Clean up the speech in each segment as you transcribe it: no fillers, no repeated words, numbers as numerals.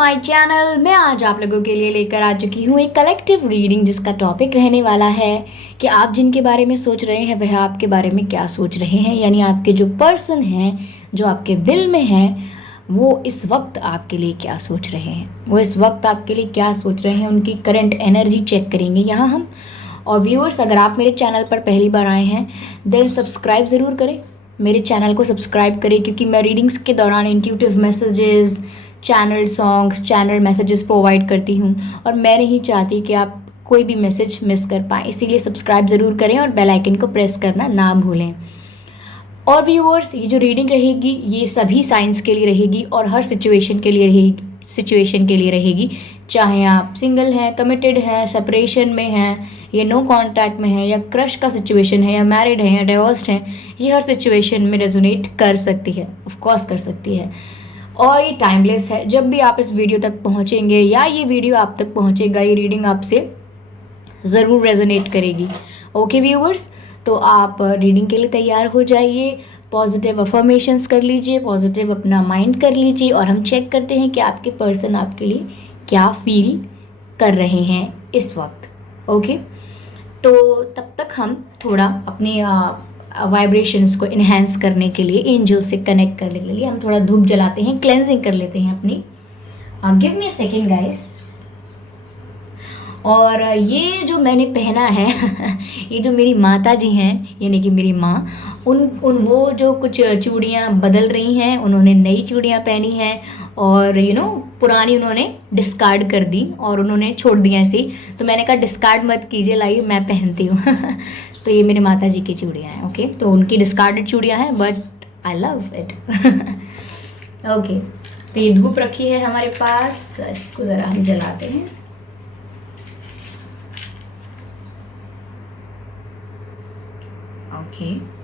My channel. मैं आज आप लोगों के लिए लेकर आ चुकी हूँ एक कलेक्टिव रीडिंग जिसका टॉपिक रहने वाला है कि आप जिनके बारे में सोच रहे हैं वह आपके बारे में क्या सोच रहे हैं, यानी आपके जो पर्सन हैं जो आपके दिल में हैं वो इस वक्त आपके लिए क्या सोच रहे हैं, वो इस वक्त आपके लिए क्या सोच रहे हैं, उनकी करंट एनर्जी चेक करेंगे यहाँ हम। और व्यूअर्स, अगर आप मेरे चैनल पर पहली बार आए हैं देन सब्सक्राइब ज़रूर करें, मेरे चैनल को सब्सक्राइब करें, क्योंकि मैं रीडिंग्स के दौरान intuitive messages, channel songs, channel messages provide करती हूँ और मैं नहीं चाहती कि आप कोई भी मैसेज मिस कर पाएँ, इसीलिए सब्सक्राइब ज़रूर करें और बेल आइकन को प्रेस करना ना भूलें। और व्यूअर्स, ये जो रीडिंग रहेगी ये सभी साइंस के लिए रहेगी और हर सिचुएशन के लिए रहेगी, चाहे आप सिंगल हैं, कमिटेड हैं, सेपरेशन में हैं, या नो कांटेक्ट में हैं, या क्रश का सिचुएशन है, या मैरिड है, या डिवोर्स्ड हैं। ये हर सिचुएशन में रेजोनेट कर सकती है, ऑफ कोर्स कर सकती है। और ये टाइमलेस है। जब भी आप इस वीडियो तक पहुंचेंगे या ये वीडियो आप तक पहुंचेगा, ये रीडिंग आपसे ज़रूर रेजोनेट करेगी। ओके व्यूअर्स, तो आप रीडिंग के लिए तैयार हो जाइए, पॉजिटिव अफर्मेशंस कर लीजिए, पॉजिटिव अपना माइंड कर लीजिए और हम चेक करते हैं कि आपके पर्सन आपके लिए क्या फील कर रहे हैं इस वक्त। ओके, तो तब तक हम थोड़ा अपनी वाइब्रेशंस को इन्हेंस करने के लिए, एंजल से कनेक्ट करने के लिए हम थोड़ा धूप जलाते हैं, क्लेंजिंग कर लेते हैं अपनी। Give me a second guys. और ये जो मैंने पहना है ये जो मेरी माता जी हैं, यानी कि मेरी माँ, उन वो जो कुछ चूड़ियाँ बदल रही हैं, उन्होंने नई चूड़ियाँ पहनी हैं और पुरानी उन्होंने डिस्कार्ड कर दी और उन्होंने छोड़ दिया ऐसे ही। तो मैंने कहा डिस्कार्ड मत कीजिए, लाइए मैं पहनती हूँ तो ये मेरे माता जी की चूड़ियाँ हैं। ओके, तो उनकी डिस्कार्डेड चूड़ियाँ हैं but I love it okay, तो ये धूप रखी है हमारे पास, इसको ज़रा हम जलाते हैं। ओके,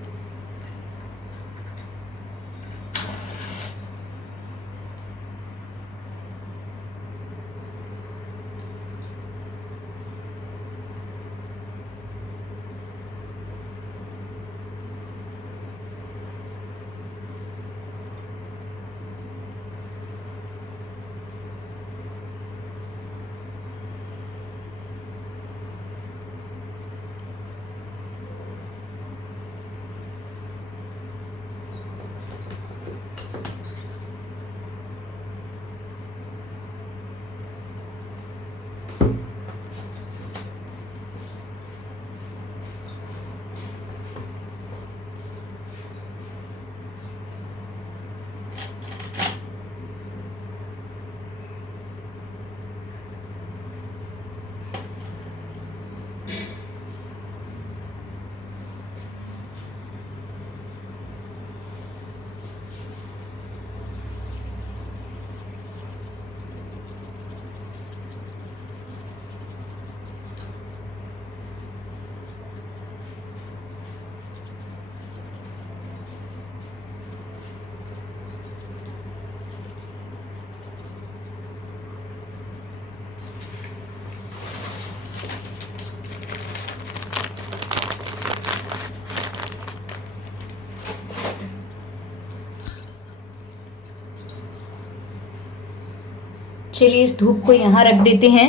चलिए इस धूप को यहाँ रख देते हैं।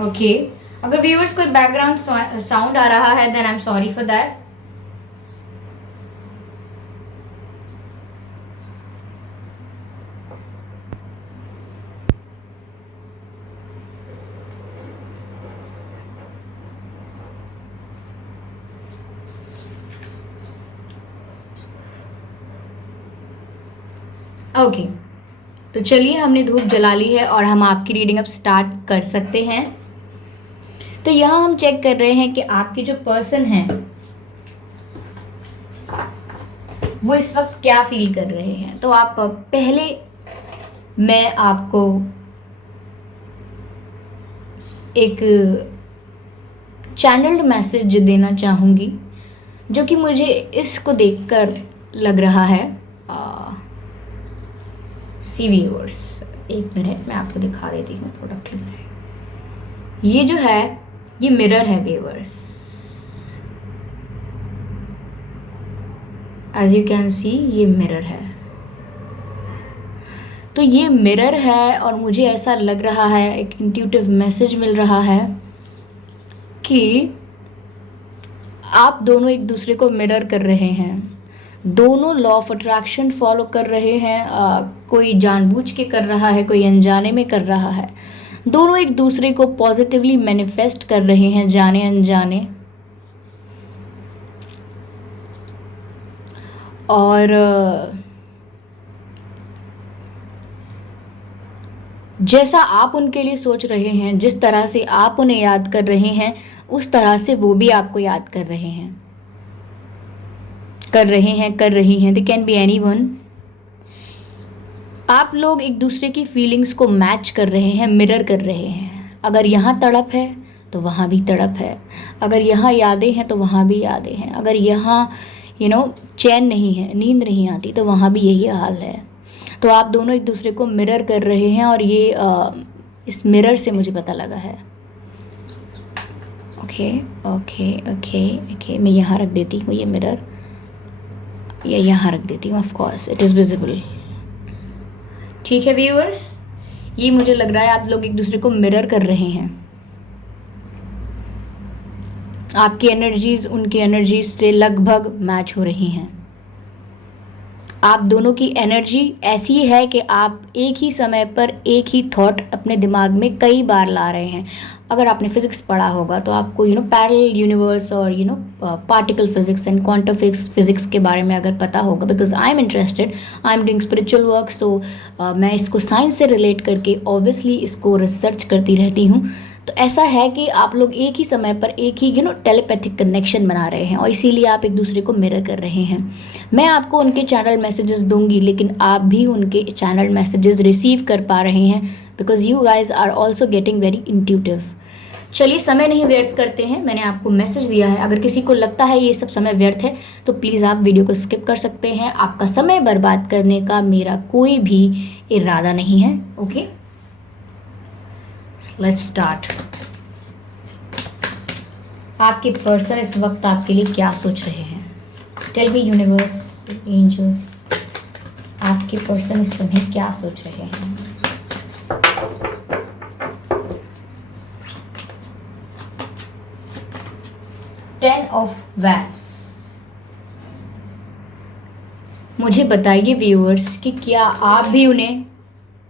ओके, अगर व्यूअर्स कोई बैकग्राउंड साउंड आ रहा है then I am sorry for that. Okay, तो चलिए हमने धूप जला ली है और हम आपकी रीडिंग अब स्टार्ट कर सकते हैं। तो यहाँ हम चेक कर रहे हैं कि आपके जो पर्सन हैं वो इस वक्त क्या फील कर रहे हैं। तो आप पहले मैं आपको एक चैनल्ड मैसेज देना चाहूँगी जो कि मुझे इसको देखकर लग रहा है। सी व्यूअर्स, एक मिनट मैं आपको दिखा देती हूँ, थोड़ा क्लियर है। ये जो है ये मिरर है viewers, as you can see ये मिरर है। तो ये मिरर है और मुझे ऐसा लग रहा है, एक इंट्यूटिव मैसेज मिल रहा है कि आप दोनों एक दूसरे को मिरर कर रहे हैं, दोनों लॉ ऑफ अट्रैक्शन फॉलो कर रहे हैं। कोई जानबूझ के कर रहा है, कोई अनजाने में कर रहा है। दोनों एक दूसरे को पॉजिटिवली मैनिफेस्ट कर रहे हैं जाने अनजाने। और जैसा आप उनके लिए सोच रहे हैं, जिस तरह से आप उन्हें याद कर रहे हैं, उस तरह से वो भी आपको याद कर रहे हैं, कर रही हैं। They can be anyone. आप लोग एक दूसरे की फीलिंग्स को मैच कर रहे हैं, मिरर कर रहे हैं। अगर यहाँ तड़प है तो वहाँ भी तड़प है, अगर यहाँ यादें हैं तो वहाँ भी यादें हैं, अगर यहाँ चैन नहीं है, नींद नहीं आती, तो वहाँ भी यही हाल है। तो आप दोनों एक दूसरे को मिरर कर रहे हैं और ये इस मिरर से मुझे पता लगा है। ओके ओके ओके ओके, मैं यहाँ रख देती हूँ ये मिरर, या यहाँ रख देती हूँ। Of course it is visible. ठीक है व्यूअर्स, ये मुझे लग रहा है आप लोग एक दूसरे को मिरर कर रहे हैं। आपकी एनर्जीज उनकी एनर्जीज से लगभग मैच हो रही हैं। आप दोनों की एनर्जी ऐसी है कि आप एक ही समय पर एक ही थॉट अपने दिमाग में कई बार ला रहे हैं। अगर आपने फिजिक्स पढ़ा होगा तो आपको पैरेलल यूनिवर्स और particle physics and quantum physics के बारे में अगर पता होगा, because I am interested, I am doing spiritual work, so मैं इसको साइंस से रिलेट करके ऑब्वियसली इसको रिसर्च करती रहती हूँ। तो ऐसा है कि आप लोग एक ही समय पर एक ही टेलीपैथिक कनेक्शन बना रहे हैं और इसीलिए आप एक दूसरे को मिरर कर रहे हैं। मैं आपको उनके चैनल मैसेजेस दूंगी, लेकिन आप भी उनके चैनल मैसेजेस रिसीव कर पा रहे हैं, because you guys are also getting very intuitive. चलिए समय नहीं व्यर्थ करते हैं, मैंने आपको मैसेज दिया है। अगर किसी को लगता है ये सब समय व्यर्थ है तो प्लीज़ आप वीडियो को स्किप कर सकते हैं। आपका समय बर्बाद करने का मेरा कोई भी इरादा नहीं है। Okay, let's start. आपके पर्सन इस वक्त आपके लिए क्या सोच रहे हैं? टेल मी यूनिवर्स, एंजल्स, आपके पर्सन इस समय क्या सोच रहे हैं? Ten of wands. मुझे बताइए व्यूअर्स कि क्या आप भी उन्हें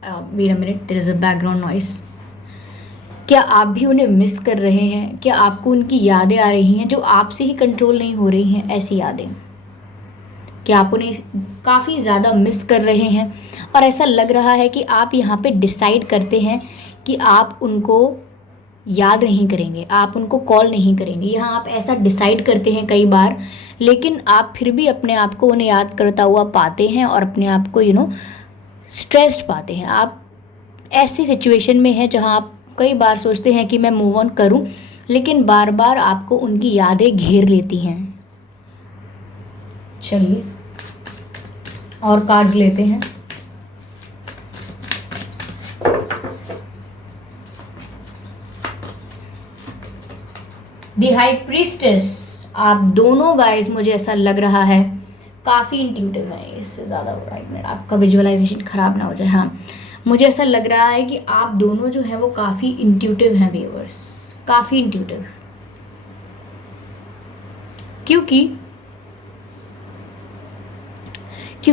wait a minute, there is a background noise. क्या आप भी उन्हें मिस कर रहे हैं? क्या आपको उनकी यादें आ रही हैं जो आपसे ही कंट्रोल नहीं हो रही हैं? ऐसी यादें, क्या आप उन्हें काफ़ी ज़्यादा मिस कर रहे हैं? और ऐसा लग रहा है कि आप यहाँ पे डिसाइड करते हैं कि आप उनको याद नहीं करेंगे, आप उनको कॉल नहीं करेंगे। यहाँ आप ऐसा डिसाइड करते हैं कई बार, लेकिन आप फिर भी अपने आप को उन्हें याद करता हुआ पाते हैं और अपने आप को स्ट्रेस्ड पाते हैं। आप ऐसी सिचुएशन में हैं जहाँ आप कई बार सोचते हैं कि मैं मूव ऑन करूं, लेकिन बार बार आपको उनकी यादें घेर लेती हैं। चलिए और कार्ड्स लेते हैं। The high priestess. आप दोनों गाइस, मुझे ऐसा लग रहा है, काफ़ी इंट्यूटिव है। इससे ज़्यादा हो रहा है, एक मिनट, आपका विजुअलाइजेशन ख़राब ना हो जाए। हाँ, मुझे ऐसा लग रहा है कि आप दोनों जो है वो काफ़ी इंट्यूटिव हैं व्यूअर्स, काफ़ी इंट्यूटिव। क्योंकि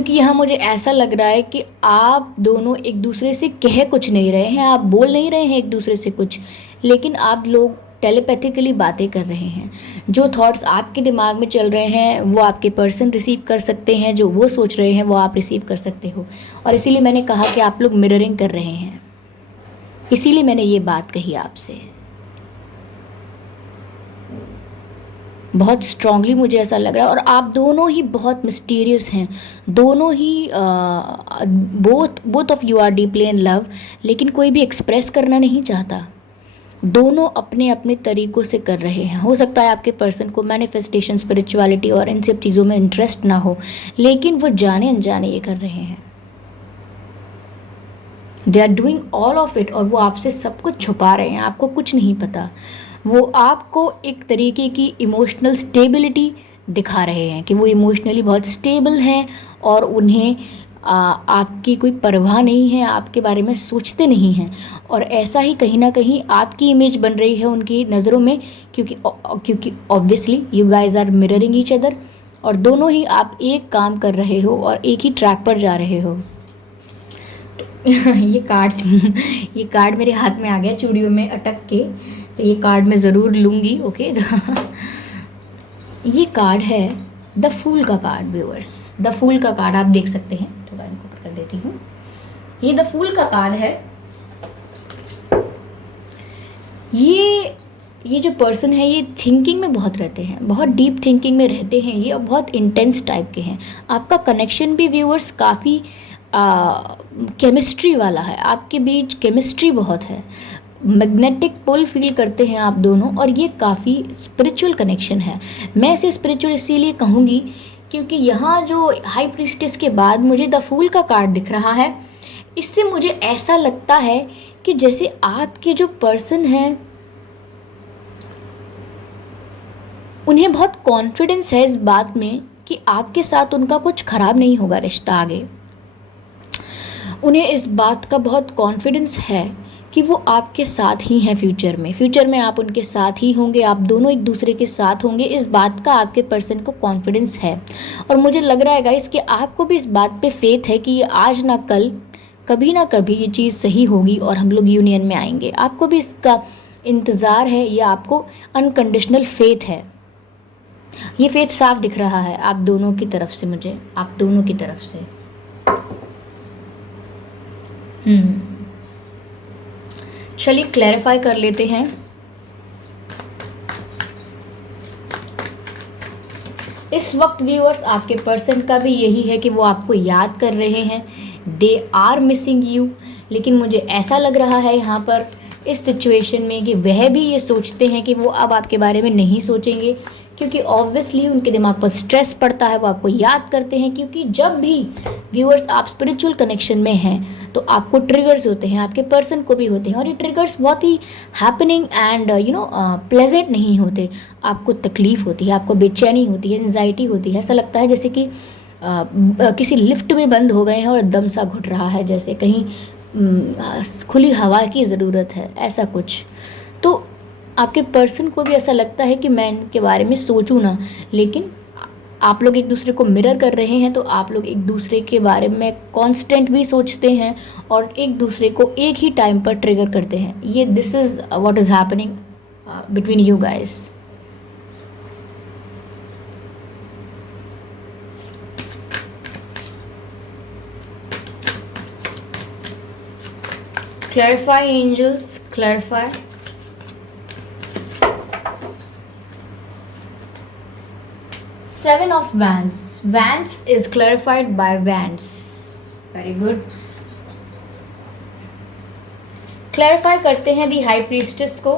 यहाँ मुझे ऐसा लग रहा है कि आप दोनों एक दूसरे से कह कुछ नहीं रहे हैं, आप बोल नहीं रहे हैं एक दूसरे से कुछ, लेकिन आप लोग टेलीपैथिकली बातें कर रहे हैं। जो थॉट्स आपके दिमाग में चल रहे हैं वो आपके पर्सन रिसीव कर सकते हैं, जो वो सोच रहे हैं वो आप रिसीव कर सकते हो। और इसीलिए मैंने कहा कि आप लोग मिररिंग कर रहे हैं, इसीलिए मैंने ये बात कही आपसे। बहुत स्ट्रांगली मुझे ऐसा लग रहा है। और आप दोनों ही बहुत मिस्टीरियस हैं, दोनों ही both of you are deeply in love, लेकिन कोई भी एक्सप्रेस करना नहीं चाहता। दोनों अपने अपने तरीक़ों से कर रहे हैं। हो सकता है आपके पर्सन को मैनिफेस्टेशन, स्पिरिचुअलिटी और इन सब चीज़ों में इंटरेस्ट ना हो, लेकिन वो जाने अनजाने ये कर रहे हैं। They are doing all of it, और वो आपसे सब कुछ छुपा रहे हैं, आपको कुछ नहीं पता। वो आपको एक तरीके की इमोशनल स्टेबिलिटी दिखा रहे हैं कि वो इमोशनली बहुत स्टेबल हैं और उन्हें आपकी कोई परवाह नहीं है, आपके बारे में सोचते नहीं हैं। और ऐसा ही कहीं ना कहीं आपकी इमेज बन रही है उनकी नज़रों में, क्योंकि obviously you guys are mirroring each other, और दोनों ही आप एक काम कर रहे हो और एक ही ट्रैक पर जा रहे हो। ये कार्ड मेरे हाथ में आ गया चूड़ियों में अटक के, तो ये कार्ड मैं ज़रूर लूँगी। ओके ये कार्ड है द फूल का कार्ड व्यूअर्स। द फूल का कार्ड आप देख सकते हैं, थोड़ा इनको कर देती हूँ। ये द फूल का कार्ड है। ये जो पर्सन है ये थिंकिंग में बहुत रहते हैं, बहुत डीप थिंकिंग में रहते हैं ये, और बहुत इंटेंस टाइप के हैं। आपका कनेक्शन भी व्यूअर्स काफ़ी केमिस्ट्री वाला है, आपके बीच केमिस्ट्री बहुत है, मैग्नेटिक पुल फील करते हैं आप दोनों, और ये काफ़ी स्पिरिचुअल कनेक्शन है। मैं इसे स्पिरिचुअल इसीलिए कहूँगी क्योंकि यहाँ जो हाई प्रीस्टेस के बाद मुझे द फूल का कार्ड दिख रहा है, इससे मुझे ऐसा लगता है कि जैसे आपके जो पर्सन हैं उन्हें बहुत कॉन्फिडेंस है इस बात में कि आपके साथ उनका कुछ ख़राब नहीं होगा रिश्ता आगे। उन्हें इस बात का बहुत कॉन्फिडेंस है कि वो आपके साथ ही हैं फ्यूचर में आप उनके साथ ही होंगे, आप दोनों एक दूसरे के साथ होंगे, इस बात का आपके पर्सन को कॉन्फिडेंस है। और मुझे लग रहा है गाइस कि आपको भी इस बात पे फेथ है कि ये आज ना कल कभी ना कभी ये चीज़ सही होगी और हम लोग यूनियन में आएंगे। आपको भी इसका इंतज़ार है या आपको अनकंडीशनल फेथ है। ये फेथ साफ दिख रहा है आप दोनों की तरफ से, मुझे आप दोनों की तरफ से। चलिए क्लैरिफाई कर लेते हैं। इस वक्त व्यूअर्स आपके पर्सन का भी यही है कि वो आपको याद कर रहे हैं, दे आर मिसिंग यू, लेकिन मुझे ऐसा लग रहा है यहाँ पर इस सिचुएशन में कि वह भी ये सोचते हैं कि वो अब आपके बारे में नहीं सोचेंगे, क्योंकि ऑब्वियसली उनके दिमाग पर स्ट्रेस पड़ता है, वो आपको याद करते हैं। क्योंकि जब भी व्यूअर्स आप स्पिरिचुअल कनेक्शन में हैं तो आपको ट्रिगर्स होते हैं, आपके पर्सन को भी होते हैं, और ये ट्रिगर्स बहुत ही हैपनिंग एंड प्लेजेंट नहीं होते। आपको तकलीफ़ होती है, आपको बेचैनी होती है, एंजाइटी होती है, ऐसा लगता है जैसे कि किसी लिफ्ट में बंद हो गए हैं और दम सा घुट रहा है, जैसे कहीं खुली हवा की ज़रूरत है, ऐसा कुछ। तो आपके पर्सन को भी ऐसा लगता है कि मैं इनके बारे में सोचूं ना, लेकिन आप लोग एक दूसरे को मिरर कर रहे हैं, तो आप लोग एक दूसरे के बारे में कांस्टेंट भी सोचते हैं और एक दूसरे को एक ही टाइम पर ट्रिगर करते हैं। ये this is what is happening between you guys. Clarify angels, clarify. Seven of Wands. Wands is clarified by Wands. Very good. Clarify करते हैं दी हाई प्रीस्टेस को।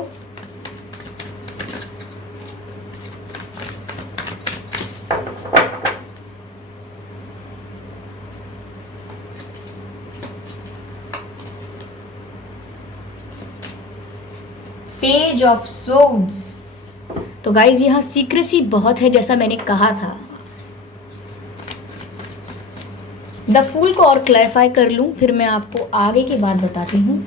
Page of swords. तो गाइज यहाँ सीक्रेसी बहुत है, जैसा मैंने कहा था। द फूल को और क्लैरिफाई कर लूँ, फिर मैं आपको आगे की बात बताती हूँ।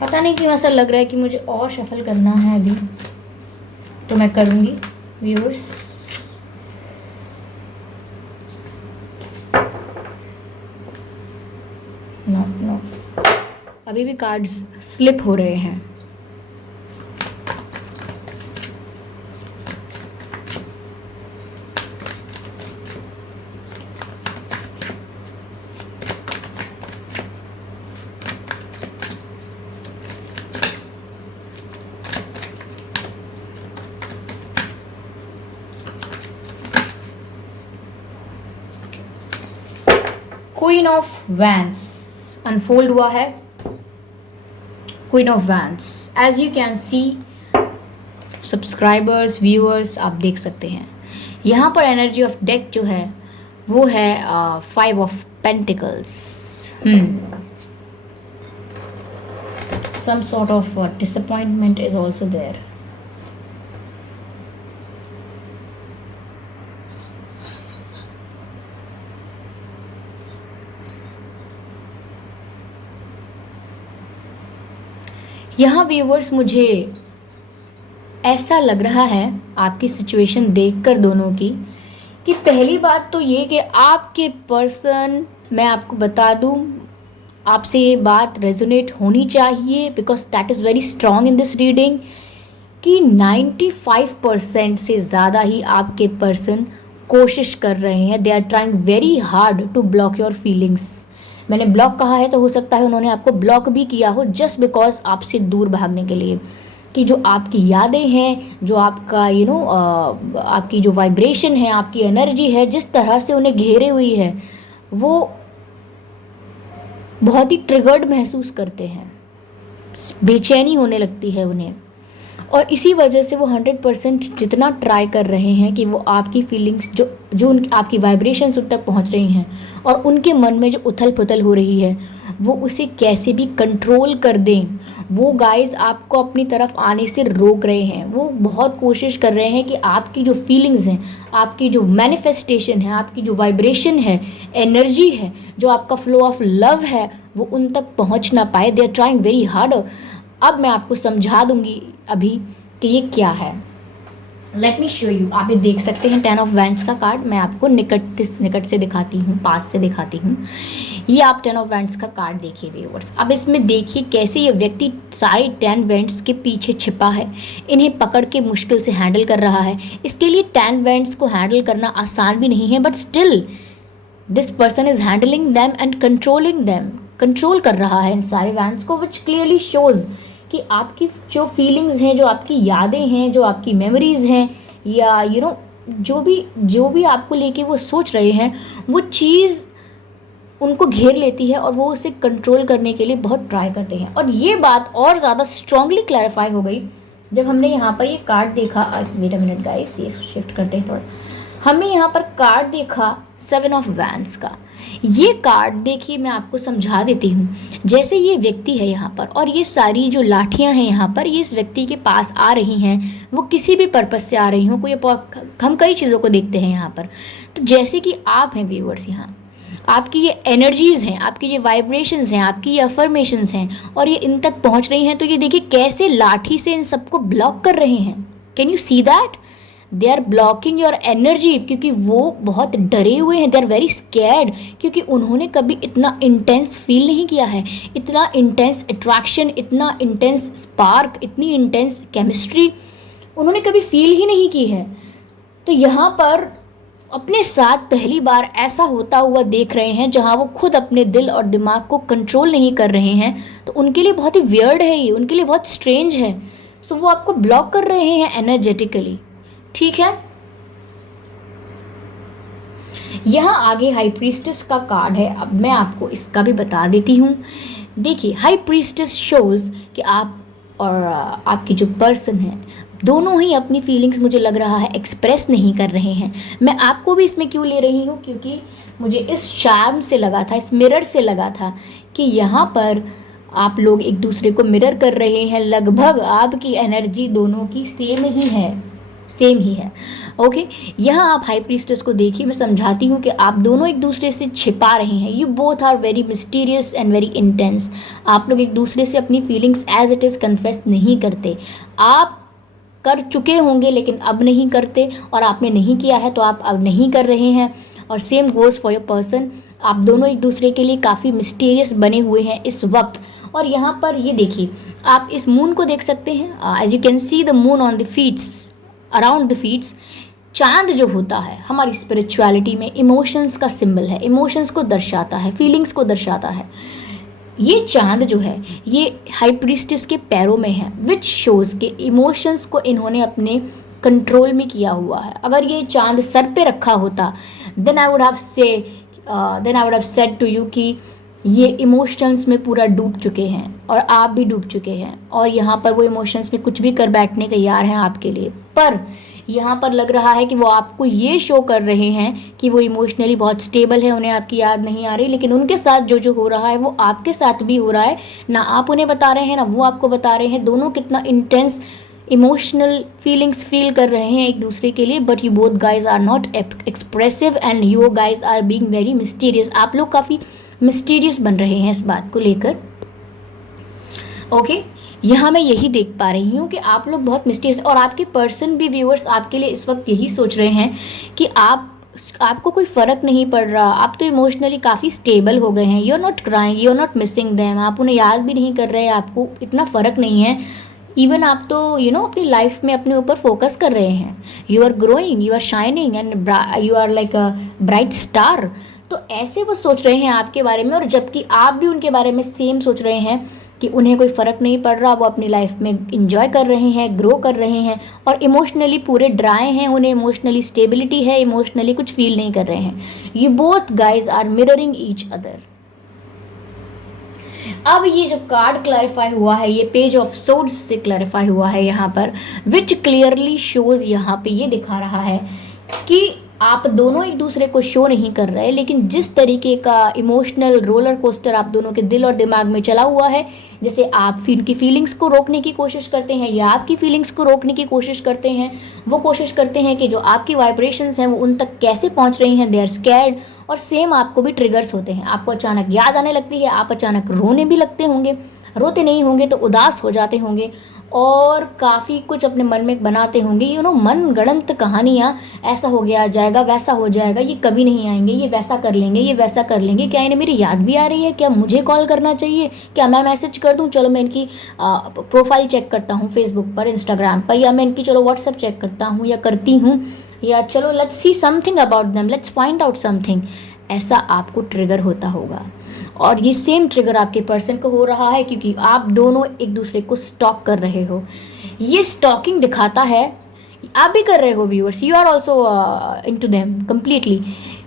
पता नहीं क्यों ऐसा लग रहा है कि मुझे और शफल करना है अभी, तो मैं करूँगी व्यूअर्स। नो, अभी भी कार्ड्स स्लिप हो रहे हैं। क्वीन ऑफ वैंड्स अनफोल्ड हुआ है। Queen of wands, as you can see subscribers, viewers आप देख सकते हैं। यहाँ पर एनर्जी ऑफ डेक जो है वो है 5 of pentacles. Some sort of disappointment is also there. यहाँ व्यूअर्स मुझे ऐसा लग रहा है आपकी सिचुएशन देखकर दोनों की, कि पहली बात तो ये कि आपके पर्सन, मैं आपको बता दूँ, आपसे ये बात रेजोनेट होनी चाहिए because that is very strong in this reading, कि 95% से ज़्यादा ही आपके पर्सन कोशिश कर रहे हैं। They are trying very hard to block your feelings. मैंने ब्लॉक कहा है तो हो सकता है उन्होंने आपको ब्लॉक भी किया हो जस्ट बिकॉज आपसे दूर भागने के लिए, कि जो आपकी यादें हैं, जो आपका आपकी जो वाइब्रेशन है, आपकी एनर्जी है, जिस तरह से उन्हें घेरे हुई है, वो बहुत ही ट्रिगर्ड महसूस करते हैं, बेचैनी होने लगती है उन्हें। और इसी वजह से वो 100% जितना ट्राई कर रहे हैं कि वो आपकी फीलिंग्स जो आपकी वाइब्रेशंस उन तक पहुंच रही हैं और उनके मन में जो उथल पुथल हो रही है वो उसे कैसे भी कंट्रोल कर दें। वो गाइस आपको अपनी तरफ आने से रोक रहे हैं। वो बहुत कोशिश कर रहे हैं कि आपकी जो फीलिंग्स हैं, आपकी जो मैनिफेस्टेशन है, आपकी जो वाइब्रेशन है, एनर्जी है, जो आपका फ्लो ऑफ लव है, वो उन तक पहुंच ना पाए। They are trying very hard. अब मैं आपको समझा दूंगी अभी कि ये क्या है। Late me show you. आप ये देख सकते हैं 10 ऑफ वैंड्स का कार्ड। मैं आपको निकट से दिखाती हूँ, पास से दिखाती हूँ। ये आप 10 ऑफ वैंड्स का कार्ड देखिए व्यूअर्स। अब इसमें देखिए कैसे ये व्यक्ति सारे 10 वैंड्स के पीछे छिपा है, इन्हें पकड़ के मुश्किल से हैंडल कर रहा है। इसके लिए 10 वैंड्स को हैंडल करना आसान भी नहीं है, but still this person is handling them and controlling them. Control कर रहा है इन सारे वैंड्स को, विच क्लियरली शोज कि आपकी जो फीलिंग्स हैं, जो आपकी यादें हैं, जो आपकी मेमोरीज़ हैं, या जो भी आपको लेके वो सोच रहे हैं, वो चीज़ उनको घेर लेती है और वो उसे कंट्रोल करने के लिए बहुत ट्राई करते हैं। और ये बात और ज़्यादा स्ट्रांगली क्लैरिफाई हो गई जब हमने यहाँ पर ये कार्ड देखा। वेट अ मिनट गाइस, ये शिफ्ट करते हैं थोड़ा। हमने यहाँ पर कार्ड देखा 7 ऑफ वैंड्स का। ये कार्ड देखिए, मैं आपको समझा देती हूँ। जैसे ये व्यक्ति है यहाँ पर और ये सारी जो लाठियाँ हैं यहाँ पर, ये इस व्यक्ति के पास आ रही हैं, वो किसी भी पर्पस से आ रही हों, हम कई चीज़ों को देखते हैं यहाँ पर। तो जैसे कि आप हैं व्यूअर्स, यहाँ आपकी ये एनर्जीज़ हैं, आपकी ये वाइब्रेशंस हैं, आपकी ये अफर्मेशंस हैं और ये इन तक पहुँच रही हैं। तो ये देखिए कैसे लाठी से इन सबको ब्लॉक कर रहे हैं। Can you see that? They are blocking your energy, क्योंकि वो बहुत डरे हुए हैं। दे आर वेरी स्कैर्ड, क्योंकि उन्होंने कभी इतना इंटेंस फील नहीं किया है, इतना इंटेंस अट्रैक्शन, इतना इंटेंस स्पार्क, इतनी इंटेंस केमिस्ट्री उन्होंने कभी फील ही नहीं की है। तो यहाँ पर अपने साथ पहली बार ऐसा होता हुआ देख रहे हैं जहाँ वो खुद अपने दिल और दिमाग को कंट्रोल नहीं कर रहे हैं। तो उनके लिए बहुत ही वियर्ड है ये, उनके लिए बहुत स्ट्रेंज है। सो वो आपको ब्लॉक कर रहे हैं एनर्जेटिकली, ठीक है। यहाँ आगे हाई प्रीस्टेस का कार्ड है। अब मैं आपको इसका भी बता देती हूँ। देखिए, हाई प्रीस्टेस शोज कि आप और आपकी जो पर्सन है, दोनों ही अपनी फीलिंग्स मुझे लग रहा है एक्सप्रेस नहीं कर रहे हैं। मैं आपको भी इसमें क्यों ले रही हूँ, क्योंकि मुझे इस चार्म से लगा था, इस मिरर से लगा था कि यहाँ पर आप लोग एक दूसरे को मिरर कर रहे हैं। लगभग आपकी एनर्जी दोनों की सेम ही है। ओके, यहाँ आप हाई प्रीस्टेस को देखिए। मैं समझाती हूँ कि आप दोनों एक दूसरे से छिपा रहे हैं। You both are very mysterious and very intense. आप लोग एक दूसरे से अपनी feelings as it is confess नहीं करते। आप कर चुके होंगे लेकिन अब नहीं करते, और आपने नहीं किया है तो आप अब नहीं कर रहे हैं। और same goes for your person. आप दोनों एक दूसरे के लिए काफ़ी मिस्टीरियस बने हुए हैं इस वक्त। और यहाँ पर ये देखिए, आप इस मून को देख सकते हैं। As you can see the moon on the feets, around the feets. चांद जो होता है हमारी स्पिरिचुअलिटी में इमोशंस का सिंबल है, इमोशंस को दर्शाता है, फीलिंग्स को दर्शाता है। ये चांद जो है ये हाई प्रीस्टेस के पैरों में है, विच शोज़ के इमोशंस को इन्होंने अपने कंट्रोल में किया हुआ है। अगर ये चांद सर पे रखा होता then I would have said to you कि ये इमोशंस में पूरा डूब चुके हैं और आप भी डूब चुके हैं, और यहाँ पर वो इमोशंस में कुछ भी कर बैठने तैयार हैं आपके लिए। पर यहाँ पर लग रहा है कि वो आपको ये शो कर रहे हैं कि वो इमोशनली बहुत स्टेबल है, उन्हें आपकी याद नहीं आ रही, लेकिन उनके साथ जो जो हो रहा है वो आपके साथ भी हो रहा है। ना आप उन्हें बता रहे हैं ना वो आपको बता रहे हैं, दोनों कितना इंटेंस इमोशनल फीलिंग्स फील कर रहे हैं एक दूसरे के लिए, but you both guys are not expressive and you guys are being very mysterious. आप लोग काफ़ी मिस्टीरियस बन रहे हैं इस बात को लेकर। ओके, यहाँ मैं यही देख पा रही हूँ कि आप लोग बहुत मिस्टीरियस, और आपके पर्सन भी व्यूअर्स आपके लिए इस वक्त यही सोच रहे हैं कि आपको कोई फ़र्क नहीं पड़ रहा, आप तो इमोशनली काफ़ी स्टेबल हो गए हैं, you are not crying, you are not missing them, आप उन्हें याद भी नहीं कर रहे, आपको इतना फ़र्क नहीं है। इवन आप तो अपनी लाइफ में अपने ऊपर फोकस कर रहे हैं, you are growing, you are shining and you are like a bright star. तो ऐसे वो सोच रहे हैं आपके बारे में, और जबकि आप भी उनके बारे में सेम सोच रहे हैं कि उन्हें कोई फ़र्क नहीं पड़ रहा, वो अपनी लाइफ में इंजॉय कर रहे हैं, ग्रो कर रहे हैं, और इमोशनली पूरे ड्राई हैं, उन्हें इमोशनली स्टेबिलिटी है, इमोशनली कुछ फील नहीं कर रहे हैं। ये both guys are mirroring each other. अब ये जो कार्ड क्लैरिफाई हुआ है, ये पेज ऑफ सोर्ड्स से क्लैरिफाई हुआ है यहाँ पर, विच क्लियरली शोज, यहाँ पे ये दिखा रहा है कि आप दोनों एक दूसरे को शो नहीं कर रहे, लेकिन जिस तरीके का इमोशनल रोलर कोस्टर आप दोनों के दिल और दिमाग में चला हुआ है, जैसे आप इनकी फीलिंग्स को रोकने की कोशिश करते हैं या आपकी फीलिंग्स को रोकने की कोशिश करते हैं, वो कोशिश करते हैं कि जो आपकी वाइब्रेशंस हैं वो उन तक कैसे पहुंच रही हैं, दे आर स्कैर्ड। और सेम आपको भी ट्रिगर्स होते हैं, आपको अचानक याद आने लगती है, आप अचानक रोने भी लगते होंगे, रोते नहीं होंगे तो उदास हो जाते होंगे, और काफ़ी कुछ अपने मन में बनाते होंगे, मन गढ़ंत कहानियाँ, ऐसा हो गया जाएगा, वैसा हो जाएगा, ये कभी नहीं आएंगे, ये वैसा कर लेंगे, ये वैसा कर लेंगे, क्या इन्हें मेरी याद भी आ रही है, क्या मुझे कॉल करना चाहिए, क्या मैं मैसेज कर दूँ, चलो मैं इनकी प्रोफाइल चेक करता हूँ फेसबुक पर, इंस्टाग्राम पर, या मैं इनकी चलो व्हाट्सएप चेक करता हूँ या करती हूँ, या चलो let's see something about them, let's find out something. ऐसा आपको ट्रिगर होता होगा, और ये सेम ट्रिगर आपके पर्सन को हो रहा है, क्योंकि आप दोनों एक दूसरे को स्टॉक कर रहे हो। ये स्टॉकिंग दिखाता है, आप भी कर रहे हो viewers, you are also into them completely.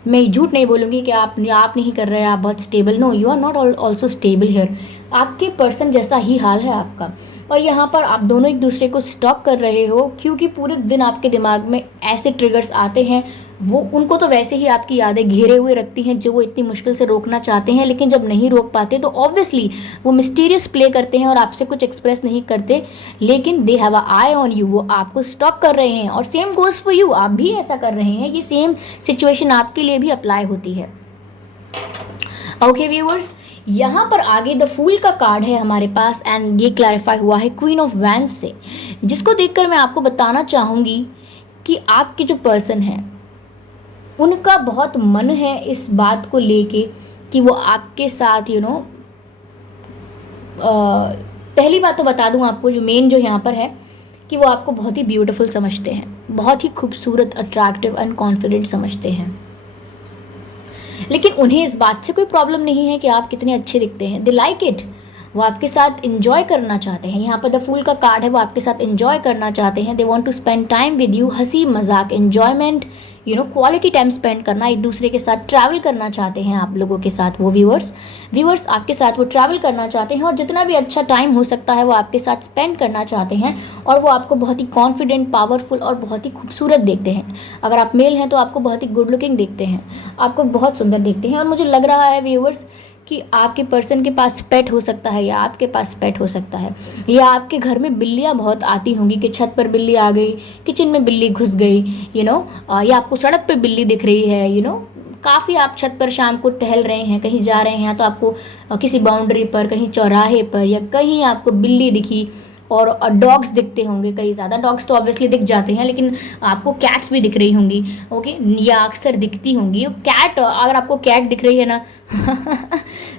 मैं झूठ नहीं बोलूँगी कि आप नहीं कर रहे, आप बहुत stable, no, you are not also stable here. आपके पर्सन जैसा ही हाल है आपका, और यहाँ पर आप दोनों एक दूसरे को स्टॉक कर रहे हो, क्योंकि पूरे दिन आपके दिमाग में ऐसे ट्रिगर्स आते हैं, वो उनको तो वैसे ही आपकी यादें घेरे हुए रखती हैं, जो वो इतनी मुश्किल से रोकना चाहते हैं, लेकिन जब नहीं रोक पाते तो ऑब्वियसली वो मिस्टीरियस प्ले करते हैं और आपसे कुछ एक्सप्रेस नहीं करते, लेकिन they have a I on you, वो आपको स्टॉक कर रहे हैं। और सेम गोज फॉर यू, आप भी ऐसा कर रहे हैं, ये सेम सिचुएशन आपके लिए भी अप्लाई होती है। ओके व्यूअर्स, यहाँ पर आगे द फूल का कार्ड है हमारे पास, एंड ये क्लैरिफाई हुआ है क्वीन ऑफ वैंड्स से, जिसको देखकर मैं आपको बताना चाहूँगी कि आपके जो पर्सन हैं उनका बहुत मन है इस बात को लेके कि वो आपके साथ पहली बात तो बता दूं आपको, जो मेन जो यहाँ पर है कि वो आपको बहुत ही ब्यूटीफुल समझते हैं, बहुत ही खूबसूरत, अट्रैक्टिव एंड कॉन्फिडेंट समझते हैं, लेकिन उन्हें इस बात से कोई प्रॉब्लम नहीं है कि आप कितने अच्छे दिखते हैं, दे लाइक इट, वो आपके साथ इंजॉय करना चाहते हैं। यहाँ पर द फूल का कार्ड है, वो आपके साथ इंजॉय करना चाहते हैं, they want to spend time with you, हंसी मजाक, एन्जॉयमेंट, क्वालिटी टाइम स्पेंड करना, एक दूसरे के साथ ट्रैवल करना चाहते हैं आप लोगों के साथ, वो व्यूअर्स आपके साथ वो ट्रैवल करना चाहते हैं, और जितना भी अच्छा टाइम हो सकता है वो आपके साथ स्पेंड करना चाहते हैं, और वो आपको बहुत ही कॉन्फिडेंट, पावरफुल और बहुत ही खूबसूरत देखते हैं। अगर आप मेल हैं तो आपको बहुत ही गुड लुकिंग देखते हैं, आपको बहुत सुंदर देखते हैं, और मुझे लग रहा है व्यूअर्स कि आपके पर्सन के पास पेट हो सकता है, या आपके पास पेट हो सकता है, या आपके घर में बिल्लियाँ बहुत आती होंगी कि छत पर बिल्ली आ गई, किचन में बिल्ली घुस गई, या आपको सड़क पे बिल्ली दिख रही है, काफ़ी आप छत पर शाम को टहल रहे हैं, कहीं जा रहे हैं, तो आपको किसी बाउंड्री पर, कहीं चौराहे पर, या कहीं आपको बिल्ली दिखी, और डॉग्स दिखते होंगे, कई ज़्यादा डॉग्स तो ऑब्वियसली दिख जाते हैं, लेकिन आपको कैट्स भी दिख रही होंगी, ओके, या अक्सर दिखती होंगी कैट। अगर आपको कैट दिख रही है ना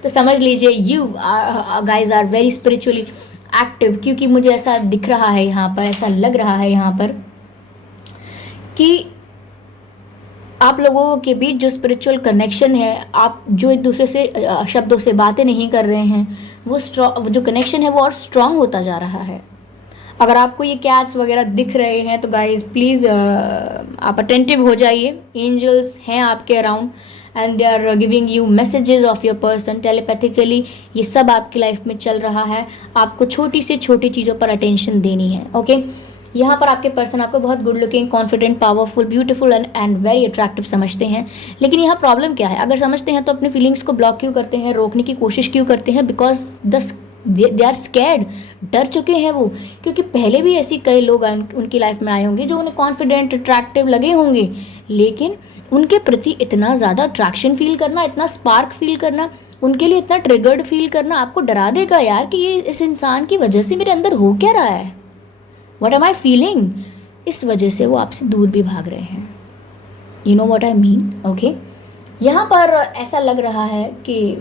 तो समझ लीजिए you guys are very spiritually active, क्योंकि मुझे ऐसा दिख रहा है यहाँ पर, ऐसा लग रहा है यहाँ पर कि आप लोगों के बीच जो स्पिरिचुअल कनेक्शन है, आप जो एक दूसरे से शब्दों से बातें नहीं कर रहे हैं, वो जो कनेक्शन है वो और स्ट्रांग होता जा रहा है। अगर आपको ये कैट्स वगैरह दिख रहे हैं तो गाइज प्लीज़ आप अटेंटिव हो जाइए, एंजल्स हैं आपके around, and they are giving you messages of your person telepathically. ये सब आपकी लाइफ में चल रहा है। आपको छोटी से छोटी चीज़ों पर अटेंशन देनी है। ओके, यहाँ पर आपके पर्सन आपको बहुत good looking, confident, powerful, beautiful and very attractive समझते हैं। लेकिन यहाँ प्रॉब्लम क्या है, अगर समझते हैं तो अपने फीलिंग्स को ब्लॉक क्यों करते हैं, रोकने की कोशिश क्यों करते हैं? बिकॉज दे आर स्कैर्ड, डर चुके हैं वो। क्योंकि पहले भी ऐसी कई लोग उनकी लाइफ में आए होंगे जो उन्हें कॉन्फिडेंट, अट्रैक्टिव लगे होंगे, लेकिन उनके प्रति इतना ज़्यादा अट्रैक्शन फील करना, इतना स्पार्क फील करना, उनके लिए इतना ट्रिगर्ड फील करना आपको डरा देगा यार कि ये इस इंसान की वजह से मेरे अंदर हो क्या रहा है, व्हाट एम आई फीलिंग। इस वजह से वो आपसे दूर भी भाग रहे हैं। You know what I mean. Okay, यहाँ पर ऐसा लग रहा है कि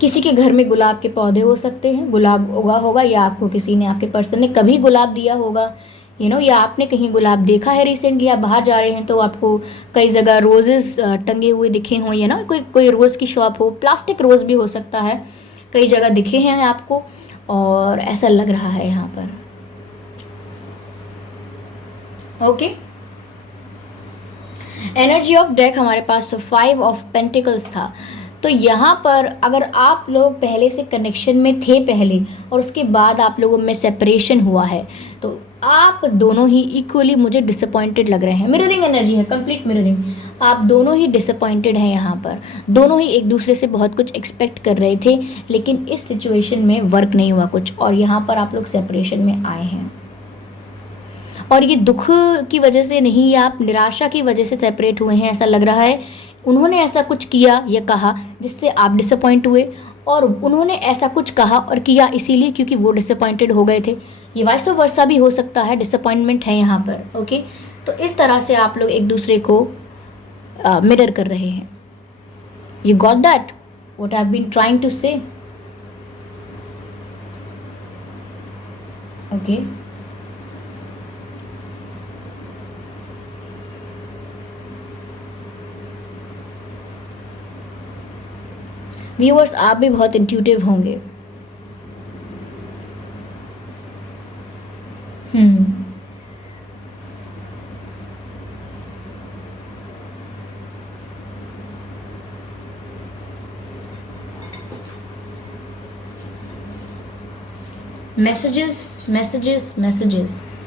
किसी के घर में गुलाब के पौधे हो सकते हैं, गुलाब उगा होगा, या आपको किसी ने, आपके पर्सन ने कभी गुलाब दिया होगा, या आपने कहीं गुलाब देखा है रिसेंटली। आप बाहर जा रहे हैं तो आपको कई जगह रोजेस टंगे हुए दिखे हों, कोई रोज़ की शॉप हो, प्लास्टिक रोज़ भी हो सकता है, कई जगह दिखे हैं आपको, और ऐसा लग रहा है यहाँ पर। ओके, एनर्जी ऑफ डेक हमारे पास 5 ऑफ पेंटिकल्स था। तो यहाँ पर अगर आप लोग पहले से कनेक्शन में थे पहले, और उसके बाद आप लोगों में सेपरेशन हुआ है, तो आप दोनों ही इक्वली मुझे डिसअपॉइंटेड लग रहे हैं। मिररिंग एनर्जी है, कंप्लीट मिररिंग। आप दोनों ही डिसअपॉइंटेड हैं यहाँ पर। दोनों ही एक दूसरे से बहुत कुछ एक्सपेक्ट कर रहे थे, लेकिन इस सिचुएशन में वर्क नहीं हुआ कुछ, और यहाँ पर आप लोग सेपरेशन में आए हैं। और ये दुख की वजह से नहीं, आप निराशा की वजह से सेपरेट हुए हैं, ऐसा लग रहा है। उन्होंने ऐसा कुछ किया या कहा जिससे आप डिसअपॉइंट हुए, और उन्होंने ऐसा कुछ कहा और किया इसीलिए क्योंकि वो डिसअपॉइंटेड हो गए थे। ये वाइस वर्सा भी हो सकता है, डिसअपॉइंटमेंट है यहाँ पर। ओके, तो इस तरह से आप लोग एक दूसरे को मिरर कर रहे हैं। You got that what I have been trying to say. Okay, viewers आप भी बहुत इंट्यूटिव होंगे। Messages messages messages.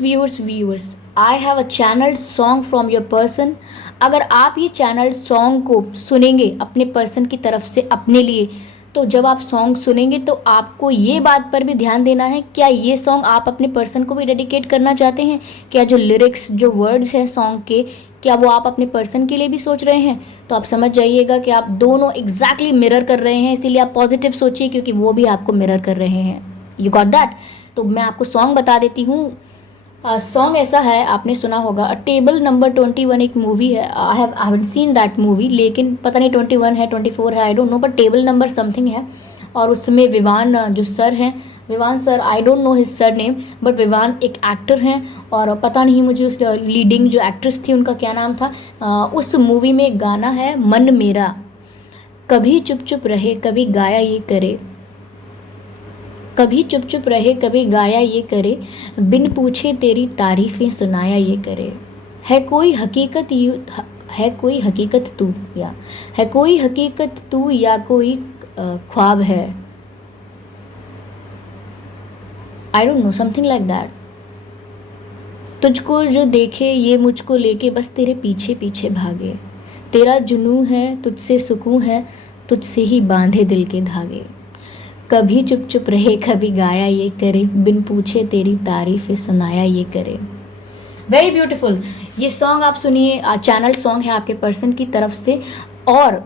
Viewers I have a channelled song from your person. अगर आप ये चैनल्ड सॉन्ग को सुनेंगे अपने पर्सन की तरफ से अपने लिए, तो जब आप सॉन्ग सुनेंगे तो आपको ये बात पर भी ध्यान देना है, क्या ये सॉन्ग आप अपने पर्सन को भी डेडिकेट करना चाहते हैं? क्या जो लिरिक्स, जो वर्ड्स हैं सॉन्ग के, क्या वो आप अपने पर्सन के लिए भी सोच रहे हैं? तो आप समझ जाइएगा कि आप दोनों एग्जैक्टली मिरर कर रहे हैं। इसीलिए आप पॉजिटिव सोचिए, क्योंकि वो भी आपको मिरर कर रहे हैं। You got that. तो मैं आपको सॉन्ग बता देती हूँ। सॉन्ग ऐसा है, आपने सुना होगा, टेबल नंबर 21 एक मूवी है। I haven't seen that movie, लेकिन पता नहीं 21 है 24 है, I don't know, but table number something है। और उसमें विवान जो सर हैं, Vivaan sir, I don't know his surname, but Vivaan एक एक्टर हैं, और पता नहीं मुझे उस लीडिंग जो एक्ट्रेस थी उनका क्या नाम था। उस मूवी में एक गाना है, मन मेरा कभी चुप चुप रहे कभी गाया ये करे, कभी चुप चुप रहे कभी गाया ये करे, बिन पूछे तेरी तारीफ़ें सुनाया ये करे, है कोई हकीकत है कोई हकीकत तू, या है कोई हकीकत तू, या कोई ख्वाब है। I don't no, something like that. तुझको जो देखे ये मुझको लेके बस तेरे पीछे पीछे भागे, तेरा जुनून है तुझसे सुकून है, तुझसे ही बांधे दिल के धागे, कभी चुप चुप रहे कभी गाया ये करे, बिन पूछे तेरी तारीफ़ें सुनाया ये करे। Very beautiful. ये सॉन्ग आप सुनिए, चैनल सॉन्ग है आपके पर्सन की तरफ से, और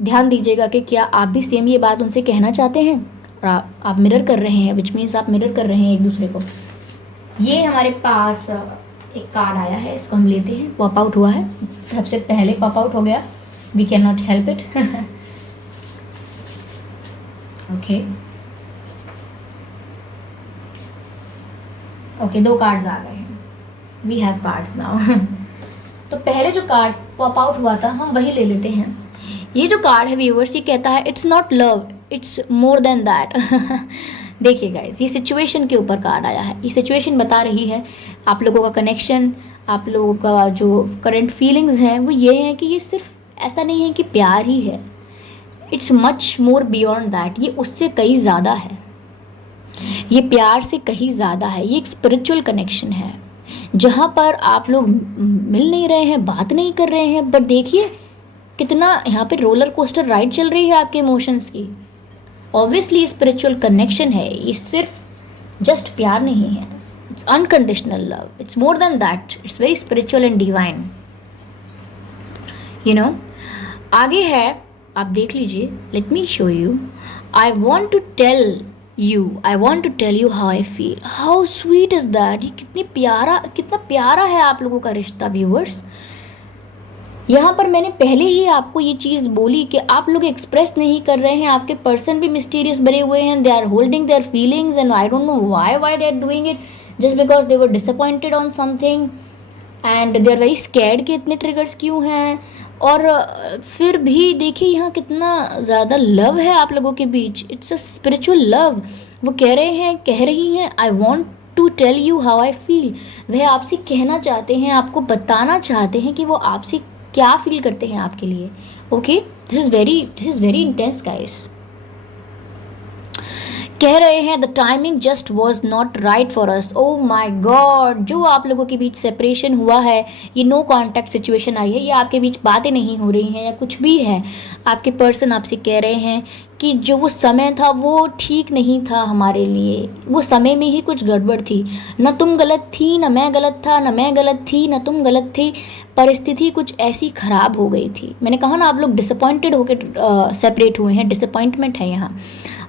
ध्यान दीजिएगा कि क्या आप भी सेम ये बात उनसे कहना चाहते हैं, और आप मिरर कर रहे हैं, विच मीन्स आप मिरर कर रहे हैं एक दूसरे को। ये हमारे पास एक कार्ड आया है, इसको हम लेते हैं। पॉप आउट हुआ है, सबसे पहले पॉप आउट हो गया, we can not help it. Okay okay, 2 cards आ गए हैं, वी हैव कार्ड्स नाउ। तो पहले जो कार्ड पॉप आउट हुआ था हम वही ले लेते हैं। ये जो कार्ड है व्यूअर्स, ये कहता है it's not love, it's more than that. देखिए गाइस, ये सिचुएशन के ऊपर कार्ड आया है। ये सिचुएशन बता रही है आप लोगों का कनेक्शन, आप लोगों का जो करंट फीलिंग्स हैं वो ये है कि ये सिर्फ ऐसा नहीं है कि प्यार ही है, it's much more beyond that. ये उससे कहीं ज़्यादा है, ये प्यार से कहीं ज़्यादा है। ये एक स्पिरिचुअल कनेक्शन है जहाँ पर आप लोग मिल नहीं रहे हैं, बात नहीं कर रहे हैं, बट देखिए कितना यहाँ पे रोलर कोस्टर राइड चल रही है आपके इमोशंस की। ऑब्वियसली स्पिरिचुअल कनेक्शन है, ये सिर्फ जस्ट प्यार नहीं है, it's unconditional love, it's more than that, it's very spiritual and divine, you know. आगे है, आप देख लीजिए, let me show you. I want to tell you how I feel, how sweet is that. ये कितना प्यारा है आप लोगों का रिश्ता व्यूअर्स। यहाँ पर मैंने पहले ही आपको ये चीज़ बोली कि आप लोग एक्सप्रेस नहीं कर रहे हैं, आपके पर्सन भी मिस्टीरियस बने हुए हैं, they are holding their feelings and I don't know why they are doing it, just because they were disappointed on something and they are very scared कि इतने ट्रिगर्स क्यों हैं। और फिर भी देखिए यहाँ कितना ज़्यादा लव है आप लोगों के बीच, इट्स अ स्पिरिचुअल लव। वो कह रही हैं I want to tell you how I feel. वह आपसे कहना चाहते हैं, आपको बताना चाहते हैं कि वो आपसे क्या फील करते हैं आपके लिए। Okay, this is very intense guys. कह रहे हैं the timing just was not right for us. Oh my God, जो आप लोगों के बीच सेपरेशन हुआ है, ये नो कॉन्टैक्ट सिचुएशन आई है, ये आपके बीच बातें नहीं हो रही हैं या कुछ भी है, आपके पर्सन आपसे कह रहे हैं कि जो वो समय था वो ठीक नहीं था हमारे लिए, वो समय में ही कुछ गड़बड़ थी, न तुम गलत थी न मैं गलत था, न मैं गलत थी न तुम गलत थी, परिस्थिति कुछ ऐसी ख़राब हो गई थी। मैंने कहा ना, आप लोग डिसअपॉइंटेड होकर सेपरेट हुए हैं, डिसअपॉइंटमेंट है यहाँ।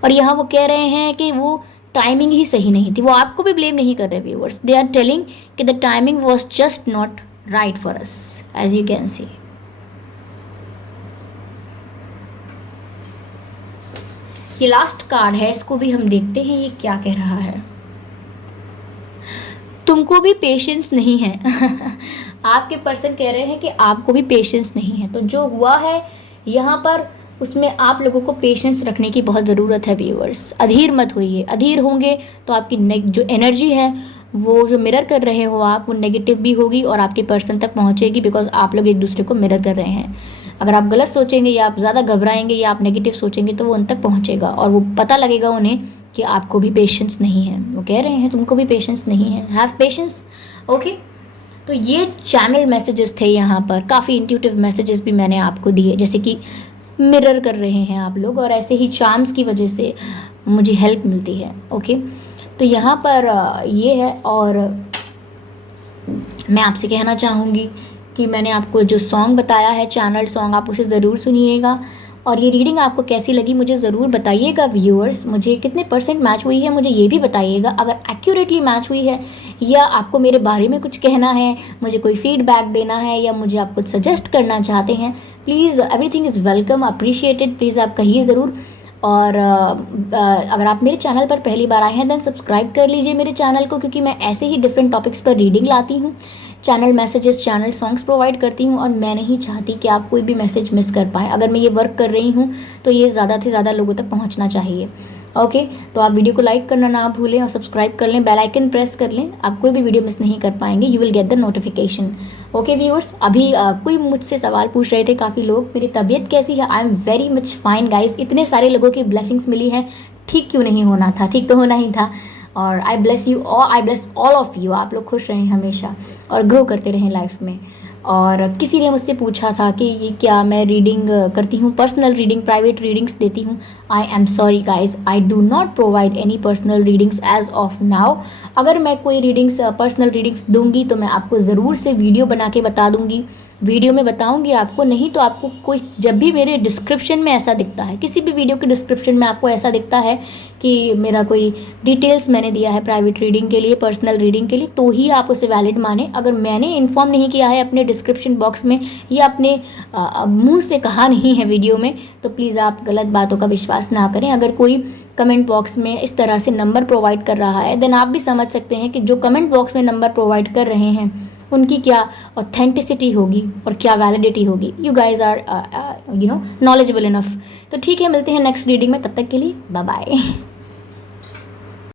और यहाँ वो कह रहे हैं कि वो टाइमिंग ही सही नहीं थी। वो आपको भी ब्लेम नहीं कर रहे व्यूअर्स, दे आर टेलिंग कि the timing was just not right for us, as you can see. ये लास्ट कार्ड है, इसको भी हम देखते हैं ये क्या कह रहा है। तुमको भी पेशेंस नहीं है आपके पर्सन कह रहे हैं कि आपको भी पेशेंस नहीं है। तो जो हुआ है यहाँ पर उसमें आप लोगों को पेशेंस रखने की बहुत ज़रूरत है व्यूअर्स। अधीर मत होइए, अधीर होंगे तो आपकी जो एनर्जी है वो जो मिरर कर रहे हो आप, वो नेगेटिव भी होगी और आपके पर्सन तक पहुंचेगी, बिकॉज आप लोग एक दूसरे को मिरर कर रहे हैं। अगर आप गलत सोचेंगे या आप ज़्यादा घबराएंगे या आप नेगेटिव सोचेंगे तो वो उन तक पहुँचेगा और वो पता लगेगा उन्हें कि आपको भी पेशेंस नहीं है। वो कह रहे हैं तुमको भी पेशेंस नहीं है, हैव पेशेंस। ओके, तो ये चैनल मैसेजेस थे यहाँ पर। काफ़ी इंट्यूटिव मैसेजेस भी मैंने आपको दिए, जैसे कि मिरर कर रहे हैं आप लोग, और ऐसे ही चार्म्स की वजह से मुझे हेल्प मिलती है। ओके, तो यहाँ पर ये है। और मैं आपसे कहना चाहूँगी कि मैंने आपको जो सॉन्ग बताया है, चैनल सॉन्ग, आप उसे ज़रूर सुनिएगा। और ये रीडिंग आपको कैसी लगी मुझे ज़रूर बताइएगा व्यूअर्स। मुझे कितने % मैच हुई है मुझे ये भी बताइएगा। अगर एक्यूरेटली मैच हुई है या आपको मेरे बारे में कुछ कहना है, मुझे कोई फीडबैक देना है या मुझे आप कुछ सजेस्ट करना चाहते हैं, please, everything is welcome, appreciated. Please आप कहिए ज़रूर। और अगर आप मेरे चैनल पर पहली बार आए हैं देन सब्सक्राइब कर लीजिए मेरे चैनल को, क्योंकि मैं ऐसे ही डिफरेंट टॉपिक्स पर रीडिंग लाती हूँ, channel messages, channel songs provide करती हूँ, और मैं नहीं चाहती कि आप कोई भी मैसेज मिस कर पाएँ। अगर मैं ये वर्क कर रही हूँ तो ये ज़्यादा से ज़्यादा लोगों तक पहुँचना चाहिए। ओके, तो आप वीडियो को लाइक करना ना भूलें और सब्सक्राइब कर लें, बेल आइकन प्रेस कर लें, आप कोई भी वीडियो मिस नहीं कर पाएंगे, you will get the notification. Okay viewers, अभी कोई मुझसे सवाल पूछ रहे थे काफ़ी लोग, मेरी तबीयत कैसी है? I am very much fine guys. इतने सारे लोगों की ब्लेसिंग्स मिली हैं, ठीक क्यों नहीं होना था, ठीक तो होना ही था। और आई ब्लेस यू और आई ब्लेस ऑल ऑफ यू। आप लोग खुश रहें हमेशा और ग्रो करते रहें लाइफ में। और किसी ने मुझसे पूछा था कि ये क्या मैं रीडिंग करती हूँ, पर्सनल रीडिंग, प्राइवेट रीडिंग्स देती हूँ। I am sorry guys, I do not provide any personal readings as of now. अगर मैं कोई रीडिंग्स, पर्सनल रीडिंग्स दूंगी तो मैं आपको ज़रूर से वीडियो बना के बता दूंगी, वीडियो में बताऊंगी आपको। नहीं तो आपको कोई, जब भी मेरे डिस्क्रिप्शन में ऐसा दिखता है, किसी भी वीडियो के डिस्क्रिप्शन में आपको ऐसा दिखता है कि मेरा कोई डिटेल्स मैंने दिया है प्राइवेट रीडिंग के लिए, पर्सनल रीडिंग के लिए, तो ही आप उसे वैलिड माने। अगर मैंने इन्फॉर्म नहीं किया है अपने डिस्क्रिप्शन बॉक्स में या अपने मुंह से कहा नहीं है वीडियो में, तो प्लीज़ आप गलत बातों का विश्वास ना करें। अगर कोई कमेंट बॉक्स में इस तरह से नंबर प्रोवाइड कर रहा है, देन आप भी समझ सकते हैं कि जो कमेंट बॉक्स में नंबर प्रोवाइड कर रहे हैं उनकी क्या ऑथेंटिसिटी होगी और क्या वैलिडिटी होगी। You guys are knowledgeable enough. तो ठीक है, मिलते हैं नेक्स्ट रीडिंग में, तब तक के लिए बाय बाय।